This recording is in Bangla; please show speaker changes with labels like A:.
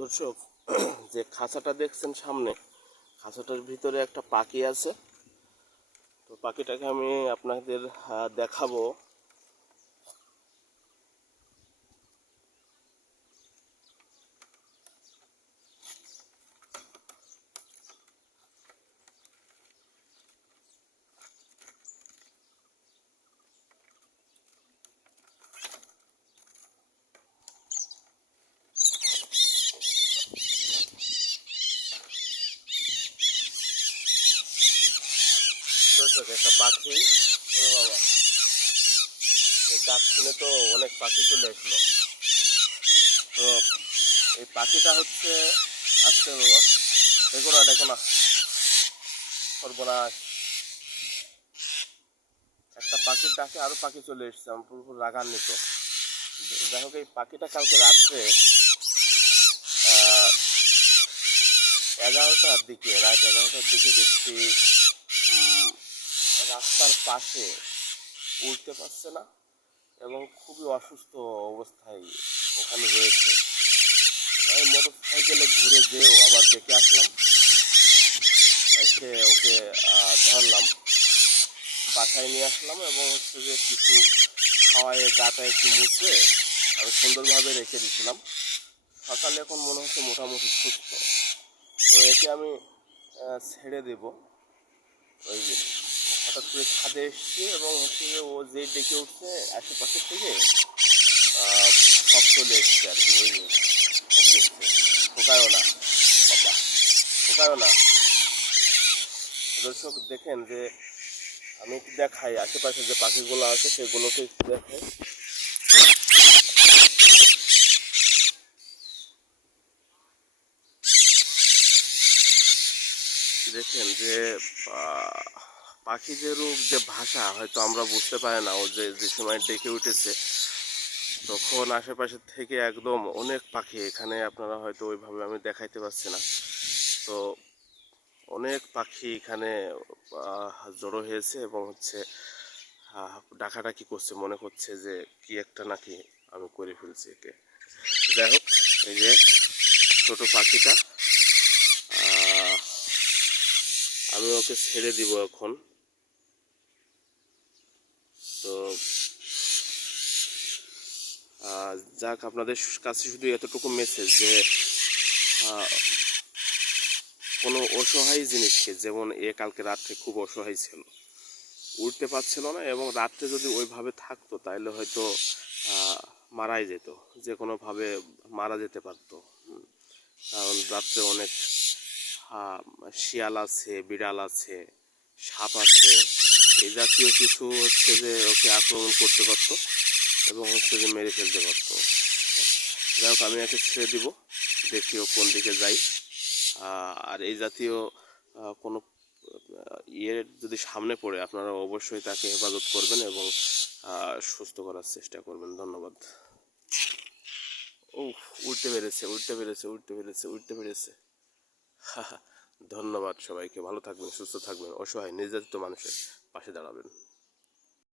A: দর্শক, যে খাঁচাটা দেখছেন সামনে, খাঁচাটার ভিতরে একটা পাখি আছে। তো পাখিটাকে আমি আপনাদের দেখাবো। দর্শক একটা পাখি। ও বাবা। ডাক শুনে তো অনেক পাখি চলে আসলো। তো এই পাখিটা হচ্ছে আসছে বাবা। দেখো না দেখো না। সর্বনাশ। একটা পাখির ডাকে আরও পাখি চলে এসছে আমি পুরো রাগান্বিত। যাই হোক, এই পাখিটা কালকে রাত্রে এগারোটার দিকে, রাত এগারোটার দিকে দেখছি রাস্তার পাশে উঠতে পারছে না এবং খুবই অসুস্থ অবস্থায় ওখানে রয়েছে। আমি মোটর সাইকেলে ঘুরে যেও আবার দেখে আসলাম। এসে ওকে ধরলাম। বাসায় নিয়ে আসলাম এবং হচ্ছে যে কিছু খাওয়ায় গাটা একটু মুছে আমি সুন্দরভাবে রেখে দিয়েছিলাম। সকালে এখন মনে হচ্ছে মোটামুটি সুস্থ। তো একে আমি ছেড়ে দেব। ওই হঠাৎ করে ছাদে এসছে এবং হচ্ছে ও যে ডেকে উঠছে আশেপাশে থেকে সব চলে এসছে আর কি, ওই খুব দেখছে ঠোকায়ও না বাবা ঠোকায়ও না দর্শক দেখেন যে আমি একটু দেখাই আশেপাশে যে পাখিগুলো আছে, সেগুলোকে একটু দেখাই। দেখেন যে আহ, পাখি যে ভাষা হয়তো আমরা বুঝতে পারি না ও যে যে সময় ডেকে উঠেছে তখন আশেপাশে থেকে একদম অনেক পাখি এখানে আপনারা হয়তো ওইভাবে আমি দেখাইতে পারছি না। তো অনেক পাখি এখানে জড়ো হয়েছে এবং হচ্ছে ডাকাডাকি করছে মনে করছে যে কি একটা নাকি আমি করে ফেলছি একে। যাই হোক এই যে ছোট পাখিটা আমি ওকে ছেড়ে দিব এখন তো আহ, যাক, আপনাদের কাছে শুধু এতটুকু মেসেজ যে কোনো অসহায় জিনিসকে, যেমন এ কালকে রাত্রে খুব অসহায় ছিল উঠতে পারছিল না এবং রাত্রে যদি ওইভাবে থাকতো তাহলে হয়তো মারাই যেত, যে কোনোভাবে মারা যেতে পারতো। কারণ রাত্রে অনেক শিয়াল আছে, বিড়াল আছে, সাপ আছে, এই জাতীয় কিছু হচ্ছে যে ওকে আক্রমণ করতে পারতো। এবং হচ্ছে যে মেরে ফেলতে পারতো। যাই হোক আমি একে ছেড়ে দিব। দেখি ও কোন দিকে যাই আর এই জাতীয় কোনো আহ, ইয়ে যদি সামনে পড়ে আপনারা অবশ্যই তাকে হেফাজত করবেন এবং সুস্থ করার চেষ্টা করবেন। ধন্যবাদ। ও উঠতে পেরেছে উঠতে পেরেছে উঠতে পেরেছে উঠতে পেরেছে ধন্যবাদ সবাইকে। ভালো থাকবেন সুস্থ থাকবেন অসহায় নির্যাতিত মানুষের পাশে দাঁড়াবেন।